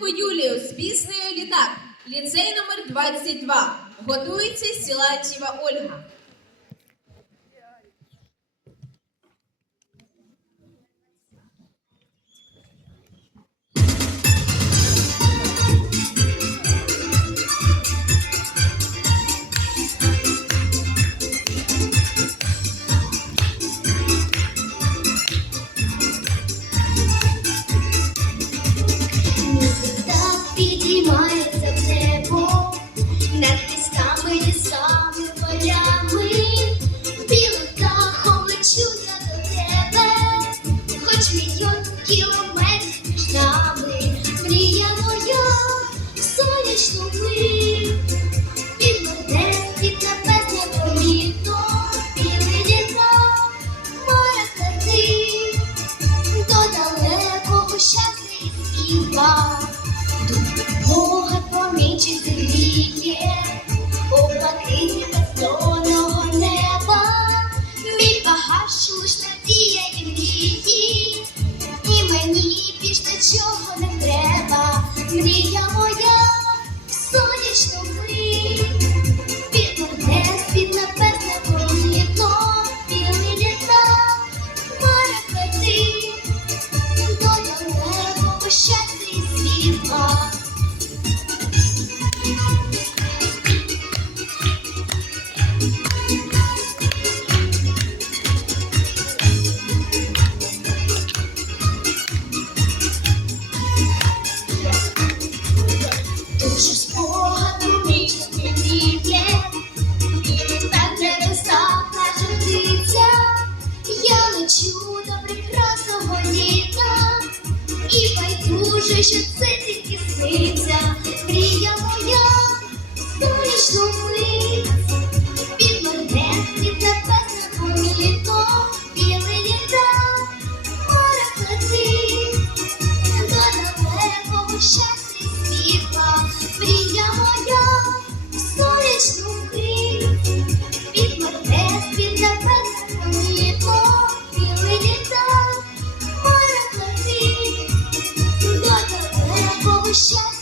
Романенко Юлію з Літак. Ліцей номер 22. Готується Сілачєва Ольга. Кілометрів між нами, мрія моя, сонячну мить, підверне від небес непомітно, білий літак, море летить до далекого щастя і співа. І це тільки сниться. 想。